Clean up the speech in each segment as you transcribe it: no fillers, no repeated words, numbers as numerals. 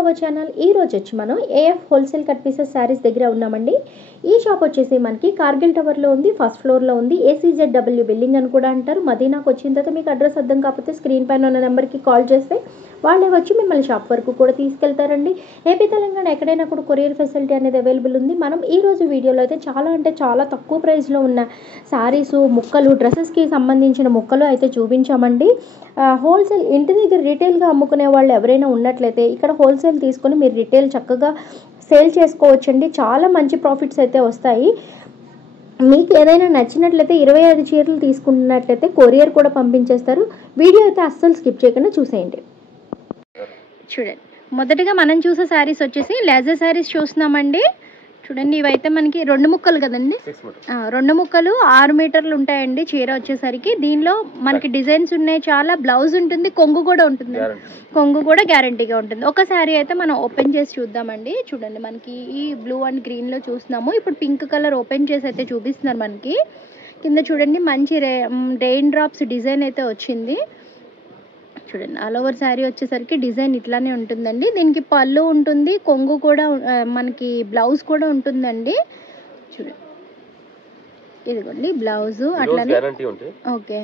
Our channel. ఈ రోజు వచ్చి మనం AF wholesale cut pieces saris దగ్గర ఉన్నామండి. ఈ షాప్ వచ్చేసి మనకి కార్గిల్ టవర్లో ఉంది, ఫస్ట్ ఫ్లోర్లో ఉంది. ACZW బిల్డింగ్ అని కూడా అంటారు. మదీనాకు వచ్చిన తర్వాత మీకు అడ్రస్ అర్థం కాకపోతే స్క్రీన్ పైన ఉన్న నెంబర్కి కాల్ చేస్తే వాళ్ళే వచ్చి మిమ్మల్ని షాప్ వరకు కూడా తీసుకెళ్తారండి. ఏపీ తెలంగాణ ఎక్కడైనా కూడా కొరియర్ ఫెసిలిటీ అనేది అవైలబుల్ ఉంది. మనం ఈ రోజు వీడియోలో అయితే చాలా తక్కువ ప్రైస్లో ఉన్న శారీస్, ముక్కలు, డ్రెస్సెస్కి సంబంధించిన ముక్కలు అయితే చూపించామండి. హోల్సేల్ ఇంటి దగ్గర రీటైల్గా అమ్ముకునే వాళ్ళు ఎవరైనా ఉన్నట్లయితే ఇక్కడ హోల్సేల్ తీసుకొని మీరు రీటైల్ చక్కగా సేల్ చేసుకోవచ్చండి. చాలా మంచి ప్రాఫిట్స్ అయితే వస్తాయి. మీకు ఏదైనా నచ్చినట్లయితే 25 చీరలు తీసుకున్నట్లయితే కొరియర్ కూడా పంపించేస్తారు. వీడియో అయితే అస్సలు స్కిప్ చేయకుండా చూసేయండి. చూడండి, మొదటగా మనం చూసే శారీస్ వచ్చేసి లేజర్ శారీస్ చూస్తున్నామండి. చూడండి, ఇవైతే మనకి 2 ముక్కలు కదండి, 2 ముక్కలు 6 మీటర్లు ఉంటాయండి చీర వచ్చేసరికి. దీనిలో మనకి డిజైన్స్ ఉన్నాయి, చాలా బ్లౌజ్ ఉంటుంది, కొంగు కూడా ఉంటుంది. కొంగు కూడా గ్యారంటీగా ఉంటుంది. ఒక శారీ అయితే మనం ఓపెన్ చేసి చూద్దామండి. చూడండి, మనకి ఈ బ్లూ అండ్ గ్రీన్లో చూస్తున్నాము. ఇప్పుడు పింక్ కలర్ ఓపెన్ చేసి అయితే చూపిస్తున్నారు మనకి. కింద చూడండి, మంచి రెయిన్ డ్రాప్స్ డిజైన్ అయితే వచ్చింది. చూడండి, ఆల్ ఓవర్ శారీ వచ్చేసరికి డిజైన్ ఇట్లానే ఉంటుందండి. దీనికి పళ్ళు ఉంటుంది, కొంగు కూడా మనకి బ్లౌజ్ కూడా ఉంటుందండి. చూడండి, ఇదిగోండి బ్లౌజ్ అట్లానే. ఓకే,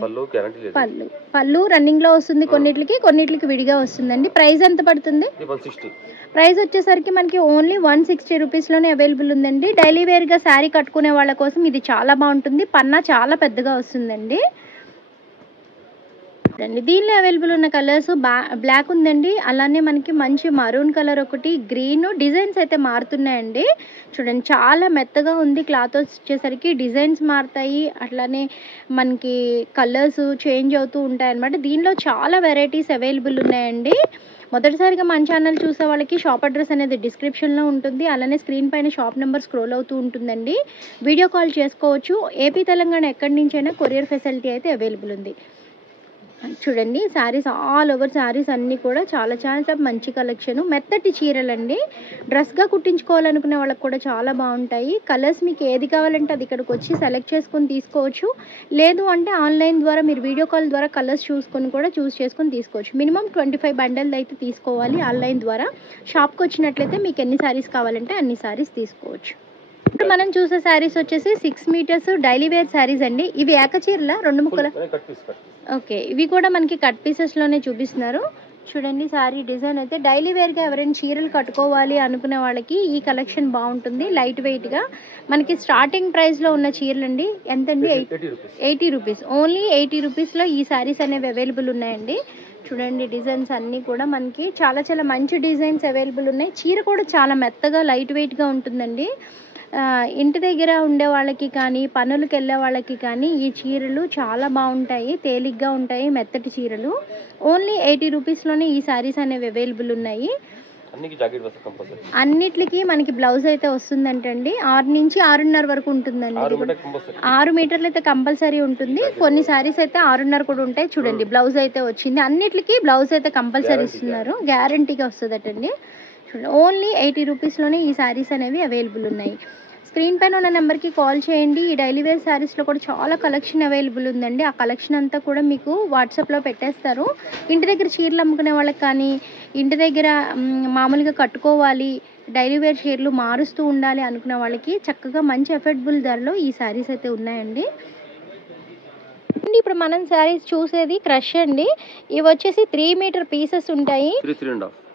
పళ్ళు రన్నింగ్ లో వస్తుంది, కొన్నిటికి విడిగా వస్తుందండి. ప్రైస్ ఎంత పడుతుంది? ప్రైస్ వచ్చేసరికి మనకి ఓన్లీ 160 రూపీస్లోనే అవైలబుల్ ఉందండి. డైలీ వేర్గా శారీ కట్టుకునే వాళ్ళ కోసం ఇది చాలా బాగుంటుంది. పన్నా చాలా పెద్దగా వస్తుందండి. దీనిలో అవైలబుల్ ఉన్న కలర్స్ బ్లాక్ ఉందండి, అలానే మనకి మంచి మరూన్ కలర్, ఒకటి గ్రీన్. డిజైన్స్ అయితే మారుతున్నాయండి. చూడండి, చాలా మెత్తగా ఉంది. క్లాత్ వచ్చేసరికి డిజైన్స్ మారుతాయి, అట్లానే మనకి కలర్స్ చేంజ్ అవుతూ ఉంటాయి అన్నమాట. దీనిలో చాలా వెరైటీస్ అవైలబుల్ ఉన్నాయండి. మొదటిసారిగా మన ఛానల్ చూసే వాళ్ళకి షాప్ అడ్రస్ అనేది డిస్క్రిప్షన్లో ఉంటుంది, అలానే స్క్రీన్ పైన షాప్ నెంబర్ స్క్రోల్ అవుతూ ఉంటుందండి. వీడియో కాల్ చేసుకోవచ్చు. ఏపీ తెలంగాణ ఎక్కడి నుంచైనా కొరియర్ ఫెసిలిటీ అయితే అవైలబుల్ ఉంది. చూడండి, శారీస్ ఆల్ ఓవర్ శారీస్ అన్నీ కూడా చాలా మంచి కలెక్షన్. మెత్తటి చీరలండి, డ్రెస్గా కుట్టించుకోవాలనుకునే వాళ్ళకి కూడా చాలా బాగుంటాయి. కలర్స్ మీకు ఏది కావాలంటే అది ఇక్కడికి వచ్చి సెలెక్ట్ చేసుకొని తీసుకోవచ్చు. లేదు అంటే ఆన్లైన్ ద్వారా మీరు వీడియో కాల్ ద్వారా కలర్స్ చూసుకొని కూడా చూస్ చేసుకొని తీసుకోవచ్చు. మినిమం 25 బండల్ అయితే తీసుకోవాలి ఆన్లైన్ ద్వారా. షాప్కి వచ్చినట్లయితే మీకు ఎన్ని శారీస్ కావాలంటే అన్ని శారీస్ తీసుకోవచ్చు. ఇప్పుడు మనం చూసే శారీస్ వచ్చేసి 6 మీటర్స్ డైలీ వేర్ శారీస్ అండి. ఇవి ఏక చీరల 2 ముక్కల. ఓకే, ఇవి కూడా మనకి కట్ పీసెస్లోనే చూపిస్తున్నారు. చూడండి, శారీ డిజైన్ అయితే డైలీ వేర్గా ఎవరైనా చీరలు కట్టుకోవాలి అనుకునే వాళ్ళకి ఈ కలెక్షన్ బాగుంటుంది. లైట్ వెయిట్గా మనకి స్టార్టింగ్ ప్రైస్లో ఉన్న చీరలు అండి. ఎంతండి? 80 రూపీస్. ఓన్లీ 80 రూపీస్లో ఈ శారీస్ అనేవి అవైలబుల్ ఉన్నాయండి. చూడండి, డిజైన్స్ అన్నీ కూడా మనకి చాలా మంచి డిజైన్స్ అవైలబుల్ ఉన్నాయి. చీర కూడా చాలా మెత్తగా లైట్ వెయిట్గా ఉంటుందండి. ఇంటి దగ్గర ఉండే వాళ్ళకి కానీ, పనులకు వెళ్ళే వాళ్ళకి కానీ ఈ చీరలు చాలా బాగుంటాయి, తేలిగ్గా ఉంటాయి, మెత్తటి చీరలు. ఓన్లీ 80 రూపీస్లోనే ఈ శారీస్ అనేవి అవైలబుల్ ఉన్నాయి. అన్నిటికి మనకి బ్లౌజ్ అయితే వస్తుందంటండి. 6 నుంచి 6:30 వరకు ఉంటుందండి. 6 మీటర్లు అయితే కంపల్సరీ ఉంటుంది. కొన్ని శారీస్ అయితే 6:30 కూడా ఉంటాయి. చూడండి, బ్లౌజ్ అయితే వచ్చింది. అన్నిటికీ బ్లౌజ్ అయితే కంపల్సరీ ఇస్తున్నారు, గ్యారంటీగా వస్తుందటండి. చూడండి, ఓన్లీ 80 రూపీస్లోనే ఈ శారీస్ అనేవి అవైలబుల్ ఉన్నాయి. స్క్రీన్ పైన ఉన్న నెంబర్కి కాల్ చేయండి. ఈ డైలీ వేర్ శారీస్లో కూడా చాలా కలెక్షన్ అవైలబుల్ ఉందండి. ఆ కలెక్షన్ అంతా కూడా మీకు వాట్సాప్లో పెట్టేస్తారు. ఇంటి దగ్గర చీరలు అమ్ముకునే వాళ్ళకి కానీ, ఇంటి దగ్గర మామూలుగా కట్టుకోవాలి, డైలీ వేర్ చీరలు మారుస్తూ ఉండాలి అనుకునే వాళ్ళకి చక్కగా మంచి అఫోర్డబుల్ ధరలో ఈ శారీస్ అయితే ఉన్నాయండి. ఇప్పుడు మనం శారీస్ చూసేది క్రష్ అండి. ఇవి వచ్చేసి 3 మీటర్ పీసెస్ ఉంటాయి.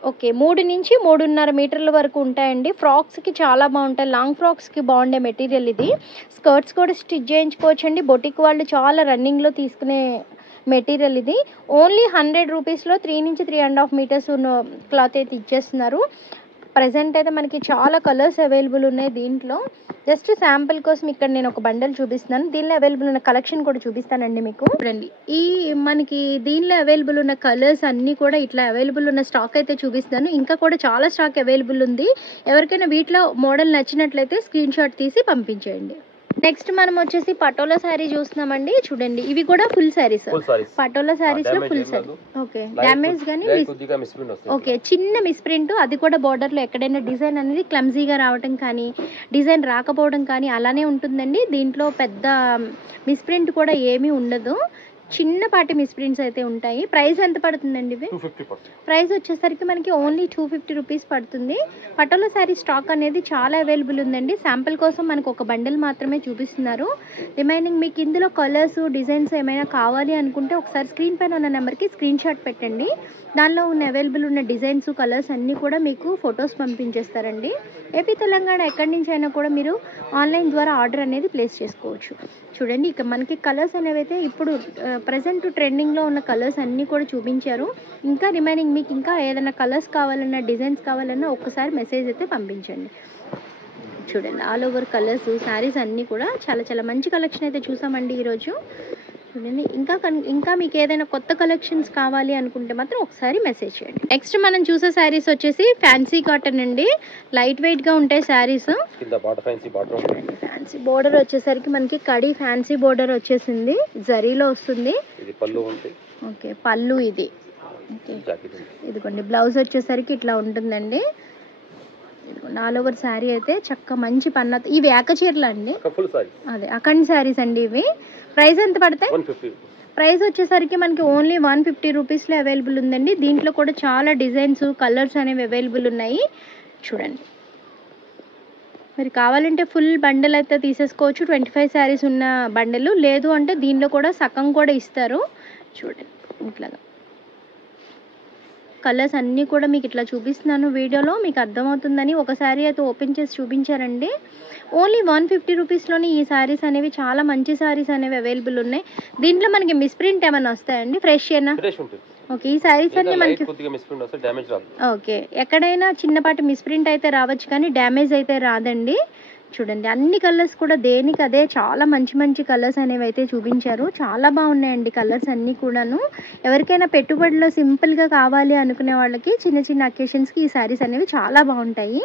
ఓకే, 3 నుంచి 3.5 మీటర్ల వరకు ఉంటాయండి. ఫ్రాక్స్కి చాలా బాగుంటాయి, లాంగ్ ఫ్రాక్స్కి బాగుండే మెటీరియల్ ఇది. స్కర్ట్స్ కూడా స్టిచ్ చేయించుకోవచ్చు అండి. బొటిక్ వాళ్ళు చాలా రన్నింగ్లో తీసుకునే మెటీరియల్ ఇది. ఓన్లీ 100 రూపీస్లో 3 నుంచి 3.5 మీటర్స్ క్లాత్ అయితే ఇచ్చేస్తున్నారు. ప్రజెంట్ అయితే మనకి చాలా కలర్స్ అవైలబుల్ ఉన్నాయి. దీంట్లో జస్ట్ శాంపుల్ కోసం ఇక్కడ నేను ఒక బండల్ చూపిస్తున్నాను. దీనిలో అవైలబుల్ ఉన్న కలెక్షన్ కూడా చూపిస్తానండి మీకు. చూడండి, ఈ మనకి దీనిలో అవైలబుల్ ఉన్న కలర్స్ అన్నీ కూడా ఇట్లా అవైలబుల్ ఉన్న స్టాక్ అయితే చూపిస్తాను. ఇంకా కూడా చాలా స్టాక్ అవైలబుల్ ఉంది. ఎవరికైనా వీటిలో మోడల్ నచ్చినట్లయితే స్క్రీన్ షాట్ తీసి పంపించేయండి. నెక్స్ట్ మనం వచ్చేసి పటోలా శారీ చూస్తున్నామండి. చూడండి, ఇవి కూడా ఫుల్ శారీస్. పటోలా శారీస్ లో ఫుల్ శారీ. ఓకే, డ్యామేజ్ గానీ ఓకే, చిన్న మిస్ప్రింట్, అది కూడా బోర్డర్ లో ఎక్కడైనా డిజైన్ అనేది క్లమ్జీగా రావటం కానీ, డిజైన్ రాకపోవడం కానీ అలానే ఉంటుందండి. దీంట్లో పెద్ద మిస్ప్రింట్ కూడా ఏమీ ఉండదు. చిన్నపాటి మిస్ప్రింట్స్ అయితే ఉంటాయి. ప్రైస్ ఎంత పడుతుందండి ఇవి? 250. ప్రైస్ వచ్చేసరికి మనకి ఓన్లీ 250 రూపీస్ పడుతుంది. పటోలా శారీ స్టాక్ అనేది చాలా అవైలబుల్ ఉందండి. శాంపిల్ కోసం మనకు ఒక బండిల్ మాత్రమే చూపిస్తున్నారు. రిమైనింగ్ మీకు ఇందులో కలర్స్ డిజైన్స్ ఏమైనా కావాలి అనుకుంటే ఒకసారి స్క్రీన్ పైన ఉన్న నెంబర్కి స్క్రీన్ షాట్ పెట్టండి. దానిలో ఉన్న అవైలబుల్ ఉన్న డిజైన్స్ కలర్స్ అన్నీ కూడా మీకు ఫొటోస్ పంపించేస్తారండి. ఏపీ తెలంగాణ ఎక్కడి నుంచి అయినా కూడా మీరు ఆన్లైన్ ద్వారా ఆర్డర్ అనేది ప్లేస్ చేసుకోవచ్చు. చూడండి ఇక మనకి కలర్స్ అనేవి అయితే ఇప్పుడు ప్రజెంట్ ట్రెండింగ్లో ఉన్న కలర్స్ అన్నీ కూడా చూపించారు. ఇంకా రిమైనింగ్ మీకు ఇంకా ఏదైనా కలర్స్ కావాలన్నా డిజైన్స్ కావాలన్నా ఒక్కసారి మెసేజ్ అయితే పంపించండి. చూడండి ఆల్ ఓవర్ కలర్స్ శారీస్ అన్నీ కూడా చాలా చాలా మంచి కలెక్షన్ అయితే చూసామండి ఈరోజు. చూడండి ఇంకా మీకు ఏదైనా కొత్త కలెక్షన్స్ కావాలి అనుకుంటే మాత్రం ఒకసారి మెసేజ్ చేయండి. నెక్స్ట్ మనం చూసే శారీస్ వచ్చేసి ఫ్యాన్సీ కాటన్ అండి. లైట్ వెయిట్ గా ఉంటాయి శారీస్. ఫ్యాన్సీ బోర్డర్ వచ్చేసరికి మనకి కడి ఫ్యాన్సీ బోర్డర్ వచ్చేసింది, జరీలో వస్తుంది. ఓకే పళ్ళు ఇది. ఓకే ఇదిగోండి బ్లౌజ్ వచ్చేసరికి ఇట్లా ఉంటుందండి. ఇదిగోండి ఆల్ ఓవర్ శారీ అయితే చక్క మంచి పన్న. ఇవి ఏక చీరలు అండి, అదే అకండి శారీస్ అండి ఇవి. ప్రైస్ ఎంత పడతాయి? ప్రైస్ వచ్చేసరికి మనకి ఓన్లీ 150 రూపీస్లో అవైలబుల్ ఉందండి. దీంట్లో కూడా చాలా డిజైన్స్ కలర్స్ అనేవి అవైలబుల్ ఉన్నాయి. చూడండి మరి కావాలంటే ఫుల్ బండిల్ అయితే తీసేసుకోవచ్చు. 25 శారీస్ ఉన్న బండిల్, లేదు అంటే దీనిలో కూడా సగం కూడా ఇస్తారు. చూడండి ఇట్లాగా కలర్స్ అన్నీ కూడా మీకు ఇట్లా చూపిస్తున్నాను వీడియోలో, మీకు అర్థమవుతుందని ఒకసారి అయితే ఓపెన్ చేసి చూపించారండి. ఓన్లీ 150 రూపీస్లోనే ఈ శారీస్ అనేవి చాలా మంచి శారీస్ అనేవి అవైలబుల్ ఉన్నాయి. దీంట్లో మనకి మిస్ప్రింట్ ఏమైనా వస్తాయండి? ఫ్రెష్ ఏనా? ఓకే ఈ శారీస్ అన్ని మనకి ఓకే ఎక్కడైనా చిన్నపాటి మిస్ప్రింట్ అయితే రావచ్చు కానీ డ్యామేజ్ అయితే రాదండి. చూడండి అన్ని కలర్స్ కూడా దేనికి అదే చాలా మంచి మంచి కలర్స్ అనేవి అయితే చూపించారు. చాలా బాగున్నాయండి కలర్స్ అన్నీ కూడాను. ఎవరికైనా పెట్టుబడిలో సింపుల్గా కావాలి అనుకునే వాళ్ళకి చిన్న చిన్న అకేషన్స్కి ఈ శారీస్ అనేవి చాలా బాగుంటాయి.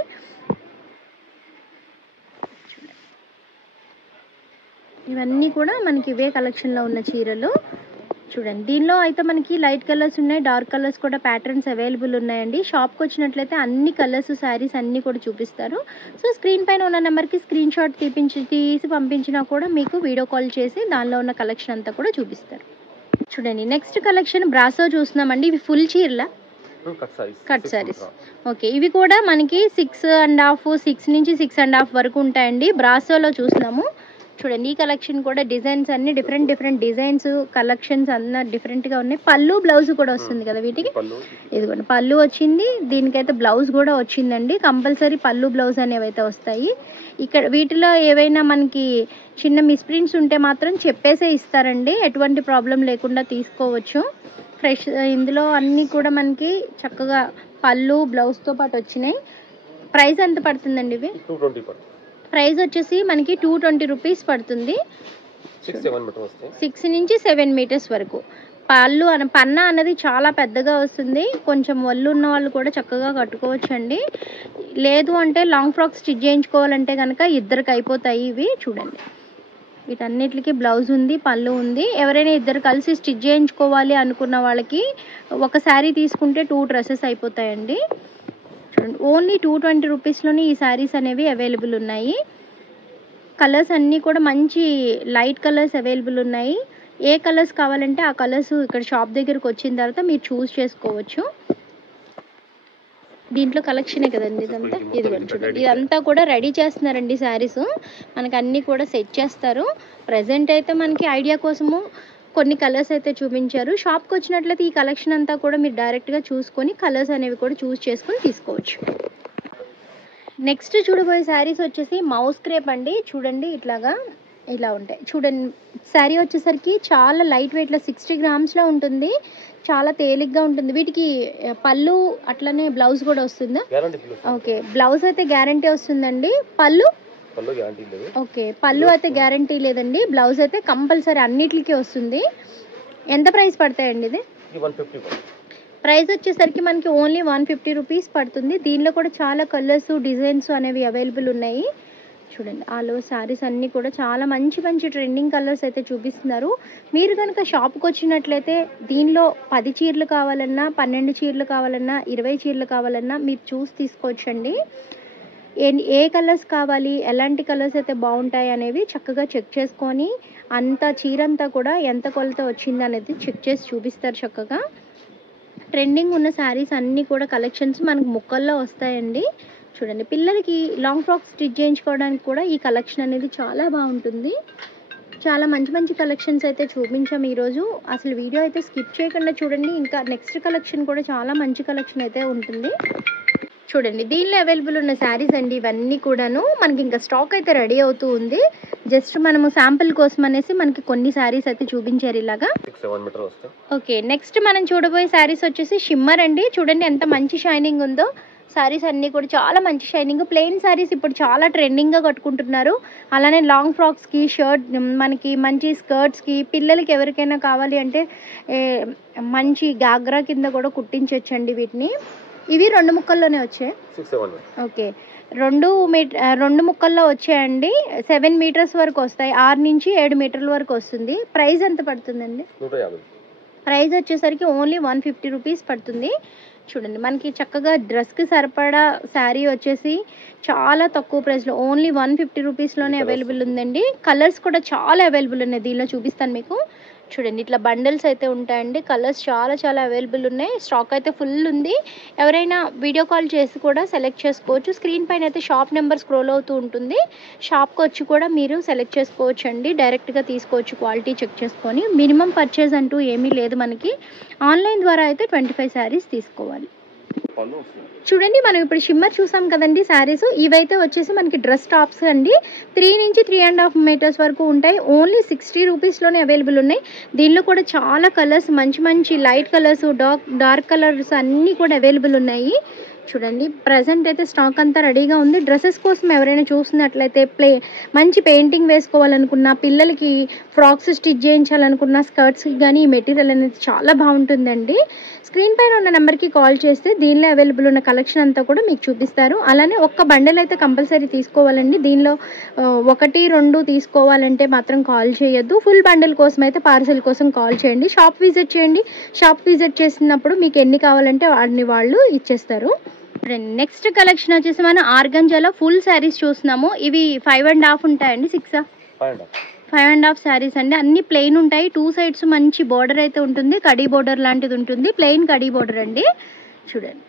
ఇవన్నీ కూడా మనకి ఇవే కలెక్షన్లో ఉన్న చీరలు. చూడండి దీనిలో అయితే మనకి లైట్ కలర్స్ ఉన్నాయి, డార్క్ కలర్స్ కూడా ప్యాటర్న్స్ అవైలబుల్ ఉన్నాయండి. షాప్కి వచ్చినట్లయితే అన్ని కలర్స్ శారీస్ అన్నీ కూడా చూపిస్తారు. సో స్క్రీన్ పైన ఉన్న నెంబర్కి స్క్రీన్ షాట్ తీసి పంపించినా కూడా మీకు వీడియో కాల్ చేసి దానిలో ఉన్న కలెక్షన్ అంతా కూడా చూపిస్తారు. చూడండి నెక్స్ట్ కలెక్షన్ బ్రాసో చూస్తున్నామండి. ఇవి ఫుల్ చీరలా? కట్ సారీస్. ఓకే ఇవి కూడా మనకి 6.5 నుంచి 6.5 వరకు ఉంటాయండి. బ్రాసోలో చూస్తున్నాము. చూడండి ఈ కలెక్షన్ కూడా డిజైన్స్ అన్ని డిఫరెంట్ డిజైన్స్ కలెక్షన్స్ అన్న డిఫరెంట్గా ఉన్నాయి. పళ్ళు బ్లౌజ్ కూడా వస్తుంది కదా వీటికి. ఇదిగోండి పళ్ళు వచ్చింది, దీనికైతే బ్లౌజ్ కూడా వచ్చిందండి. కంపల్సరీ పళ్ళు బ్లౌజ్ అనేవి అయితే వస్తాయి. ఇక్కడ వీటిలో ఏవైనా మనకి చిన్న మిస్ప్రింట్స్ ఉంటే మాత్రం చెప్పేసే ఇస్తారండి, ఎటువంటి ప్రాబ్లం లేకుండా తీసుకోవచ్చు. ఫ్రెష్ ఇందులో అన్నీ కూడా మనకి చక్కగా పళ్ళు బ్లౌజ్తో పాటు వచ్చినాయి. ప్రైస్ ఎంత పడుతుందండి ఇవి? 220. ప్రైస్ వచ్చేసి మనకి 220 రూపీస్ పడుతుంది. 6 నుంచి 7 మీటర్స్ వరకు. పళ్ళు పన్నా అన్నది చాలా పెద్దగా వస్తుంది. కొంచెం ఒళ్ళు ఉన్న వాళ్ళు కూడా చక్కగా కట్టుకోవచ్చండి. లేదు అంటే లాంగ్ ఫ్రాక్ స్టిచ్ చేయించుకోవాలంటే కనుక ఇద్దరికి అయిపోతాయి ఇవి. చూడండి వీటన్నిటికి బ్లౌజ్ ఉంది, పళ్ళు ఉంది. ఎవరైనా ఇద్దరు కలిసి స్టిచ్ చేయించుకోవాలి అనుకున్న వాళ్ళకి ఒక శారీ తీసుకుంటే 2 డ్రెస్సెస్ అయిపోతాయండి. చూడండి ఓన్లీ 220 రూపీస్లోనే ఈ శారీస్ అనేవి అవైలబుల్ ఉన్నాయి. కలర్స్ అన్నీ కూడా మంచి లైట్ కలర్స్ అవైలబుల్ ఉన్నాయి. ఏ కలర్స్ కావాలంటే ఆ కలర్స్ ఇక్కడ షాప్ దగ్గరకు వచ్చిన తర్వాత మీరు చూస్ చేసుకోవచ్చు. దీంట్లో కలెక్షనే కదండి ఇదంతా. ఇదిగోండి చూడండి ఇదంతా కూడా రెడీ చేస్తున్నారండి శారీస్. మనకు అన్నీ కూడా సెట్ చేస్తారు. ప్రజెంట్ అయితే మనకి ఐడియా కోసము కొన్ని కలర్స్ అయితే చూపించారు. షాప్కి వచ్చినట్లయితే ఈ కలెక్షన్ అంతా కూడా మీరు డైరెక్ట్గా చూసుకొని కలర్స్ అనేవి కూడా చూస్ చేసుకొని తీసుకోవచ్చు. నెక్స్ట్ చూడబోయే శారీస్ వచ్చేసి మౌస్ క్రేప్ అండి. చూడండి ఇలా ఉంటాయి. చూడండి శారీ వచ్చేసరికి చాలా లైట్ వెయిట్లో 60 గ్రామ్స్లో ఉంటుంది. చాలా తేలిగ్గా ఉంటుంది. వీటికి పళ్ళు అట్లనే బ్లౌజ్ కూడా వస్తుందా? ఓకే బ్లౌజ్ అయితే గ్యారంటీ వస్తుందండి. పళ్ళు ఓకే పళ్ళు అయితే గ్యారంటీ లేదండి. బ్లౌజ్ అయితే కంపల్సరీ అన్నిటికీ వస్తుంది. ఎంత ప్రైస్ పడతాయండి ఇది? ప్రైస్ వచ్చేసరికి మనకి ఓన్లీ 150 రూపీస్ పడుతుంది. దీనిలో కూడా చాలా కలర్స్ డిజైన్స్ అనేవి అవైలబుల్ ఉన్నాయి. చూడండి ఆల్ ఓవర్ శారీస్ అన్నీ కూడా చాలా మంచి మంచి ట్రెండింగ్ కలర్స్ అయితే చూపిస్తున్నారు. మీరు కనుక షాప్కి వచ్చినట్లయితే దీనిలో 10 చీరలు కావాలన్నా, 12 చీరలు కావాలన్నా, 20 చీరలు కావాలన్నా మీరు చూసి తీసుకోవచ్చండి. ఏ కలర్స్ కావాలి, ఎలాంటి కలర్స్ అయితే బాగుంటాయి అనేవి చక్కగా చెక్ చేసుకొని అంత చీరంతా కూడా ఎంత కొలత వచ్చింది అనేది చెక్ చేసి చూపిస్తారు చక్కగా. ట్రెండింగ్ ఉన్న శారీస్ అన్నీ కూడా కలెక్షన్స్ మనకు ముక్కల్లో వస్తాయండి. చూడండి, పిల్లలకి లాంగ్ ఫ్రాక్స్ స్టిచ్ చేయించుకోవడానికి కూడా ఈ కలెక్షన్ అనేది చాలా బాగుంటుంది. చాలా మంచి మంచి కలెక్షన్స్ అయితే చూపించాం ఈరోజు. అసలు వీడియో అయితే స్కిప్ చేయకుండా చూడండి. ఇంకా నెక్స్ట్ కలెక్షన్ కూడా చాలా మంచి కలెక్షన్ అయితే ఉంటుంది. చూడండి, దీనిలో అవైలబుల్ ఉన్న శారీస్ అండి ఇవన్నీ కూడాను. మనకి ఇంకా స్టాక్ అయితే రెడీ అవుతూ ఉంది. జస్ట్ మనము శాంపిల్ కోసం అనేసి మనకి కొన్ని శారీస్ అయితే చూపించారు ఇలాగా. ఓకే, నెక్స్ట్ మనం చూడబోయే శారీస్ వచ్చేసి షిమ్మర్ అండి. చూడండి ఎంత మంచి షైనింగ్ ఉందో. శారీస్ అన్నీ కూడా చాలా మంచి షైనింగ్. ప్లెయిన్ శారీస్ ఇప్పుడు చాలా ట్రెండింగ్గా కట్టుకుంటున్నారు. అలానే లాంగ్ ఫ్రాక్స్కి, షర్ట్, మనకి మంచి స్కర్ట్స్కి, పిల్లలకి ఎవరికైనా కావాలి అంటే మంచి గాగ్రా కింద కూడా కుట్టించవచ్చండి వీటిని. ఇవి 2 ముక్కల్లోనే వచ్చాయి. ఓకే, 2 ముక్కల్లో వచ్చాయండి. 7 మీటర్స్ వరకు వస్తాయి. 6 నుంచి 7 మీటర్ల వరకు వస్తుంది. ప్రైస్ ఎంత పడుతుందండి? 150. ప్రైస్ వచ్చేసరికి ఓన్లీ 150 రూపీస్ పడుతుంది. చూడండి, మనకి చక్కగా డ్రెస్కి సరిపడా శారీ వచ్చేసి చాలా తక్కువ ప్రైస్లో ఓన్లీ 150 రూపీస్లోనే అవైలబుల్ ఉందండి. కలర్స్ కూడా చాలా అవైలబుల్ ఉన్నాయి. దీనిలో చూపిస్తాను మీకు. చూడండి, ఇట్లా బండిల్స్ అయితే ఉంటాయండి. కలర్స్ చాలా చాలా అవైలబుల్ ఉన్నాయి. స్టాక్ అయితే ఫుల్ ఉంది. ఎవరైనా వీడియో కాల్ చేసి కూడా సెలెక్ట్ చేసుకోవచ్చు. స్క్రీన్ పైన అయితే షాప్ నెంబర్ స్క్రోల్ అవుతూ ఉంటుంది. షాప్కి వచ్చి కూడా మీరు సెలెక్ట్ చేసుకోవచ్చు అండి. డైరెక్ట్గా తీసుకోవచ్చు క్వాలిటీ చెక్ చేసుకొని. మినిమం పర్చేజ్ అంటూ ఏమీ లేదు మనకి. ఆన్లైన్ ద్వారా అయితే 25 శారీస్ తీసుకోవాలి. చూడండి, మనం ఇప్పుడు షిమ్మర్ చూసాం కదండి శారీస్. ఇవైతే వచ్చేసి మనకి డ్రెస్ టాప్స్ అండి. 3 నుంచి 3.5 మీటర్స్ వరకు ఉంటాయి. ఓన్లీ 60 రూపీస్లోనే అవైలబుల్ ఉన్నాయి. దీనిలో కూడా చాలా కలర్స్, మంచి మంచి లైట్ కలర్స్, డార్క్ కలర్స్ అన్నీ కూడా అవైలబుల్ ఉన్నాయి. చూడండి, ప్రజెంట్ అయితే స్టాక్ అంతా రెడీగా ఉంది. డ్రెస్సెస్ కోసం ఎవరైనా చూస్తున్నట్లయితే మంచి పెయింటింగ్ వేసుకోవాలనుకున్న, పిల్లలకి ఫ్రాక్స్ స్టిచ్ చేయించాలనుకున్న, స్కర్ట్స్కి కానీ ఈ మెటీరియల్ అనేది చాలా బాగుంటుందండి. స్క్రీన్ పైన ఉన్న నెంబర్కి కాల్ చేస్తే దీనిలో అవైలబుల్ ఉన్న కలెక్షన్ అంతా కూడా మీకు చూపిస్తారు. అలానే ఒక్క బండల్ అయితే కంపల్సరీ తీసుకోవాలండి. దీనిలో 1, 2 తీసుకోవాలంటే మాత్రం కాల్ చేయొద్దు. ఫుల్ బండల్ కోసం అయితే పార్సెల్ కోసం కాల్ చేయండి. షాప్ విజిట్ చేయండి. షాప్ విజిట్ చేసినప్పుడు మీకు ఎన్ని కావాలంటే వాటిని వాళ్ళు ఇచ్చేస్తారు. నెక్స్ట్ కలెక్షన్ వచ్చేసి మనం ఆర్గంజాలో ఫుల్ శారీస్ చూస్తున్నాము. ఇవి 5.5 ఉంటాయండి. 6 5.5 శారీస్ అండి. అన్ని ప్లెయిన్ ఉంటాయి. 2 సైడ్స్ మంచి బోర్డర్ అయితే ఉంటుంది. కడీ బోర్డర్ లాంటిది ఉంటుంది. ప్లెయిన్ కడీ బోర్డర్ అండి. చూడండి,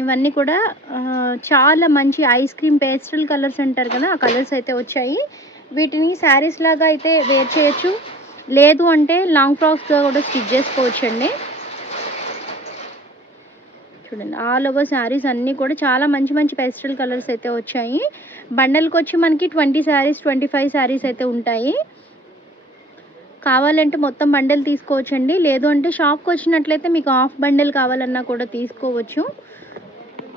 ఇవన్నీ కూడా చాలా మంచి ఐస్ క్రీమ్ పేస్టల్ కలర్స్ అంటారు కదా, ఆ కలర్స్ అయితే వచ్చాయి. వీటిని శారీస్ లాగా అయితే వేర్ చేయొచ్చు. లేదు అంటే లాంగ్ ఫ్రాక్స్గా కూడా స్టిచ్ చేసుకోవచ్చు అండి. చూడండి, ఆల్ ఓవర్ శారీస్ అన్నీ కూడా చాలా మంచి మంచి పేస్టల్ కలర్స్ అయితే వచ్చాయి. బండల్కి వచ్చి మనకి 20 శారీస్, 25 శారీస్ అయితే ఉంటాయి. కావాలంటే మొత్తం బండల్ తీసుకోవచ్చండి. లేదు అంటే షాప్కి వచ్చినట్లయితే మీకు హాఫ్ బండల్ కావాలన్నా కూడా తీసుకోవచ్చు.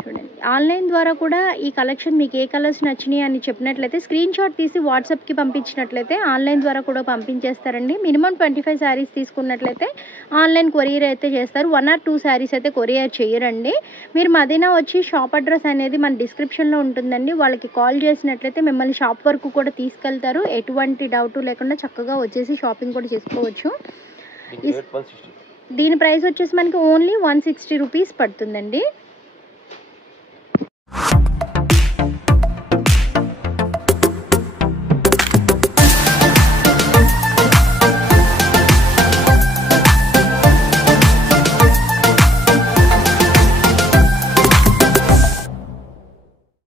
చూడండి, ఆన్లైన్ ద్వారా కూడా ఈ కలెక్షన్ మీకు ఏ కలర్స్ నచ్చినాయి అని చెప్పినట్లయితే స్క్రీన్ షాట్ తీసి వాట్సాప్కి పంపించినట్లయితే ఆన్లైన్ ద్వారా కూడా పంపించేస్తారండి. మినిమం 25 శారీస్ తీసుకున్నట్లయితే ఆన్లైన్ కొరియర్ అయితే చేస్తారు. 1 or 2 శారీస్ అయితే కొరియర్ చేయరండి. మీరు మదీనా వచ్చి షాప్ అడ్రస్ అనేది మన డిస్క్రిప్షన్లో ఉంటుందండి. వాళ్ళకి కాల్ చేసినట్లయితే మిమ్మల్ని షాప్ వరకు కూడా తీసుకెళ్తారు. ఎటువంటి డౌట్ లేకుండా చక్కగా వచ్చేసి షాపింగ్ కూడా చేసుకోవచ్చు. దీని ప్రైస్ వచ్చేసి మనకి ఓన్లీ 160 రూపీస్ పడుతుందండి.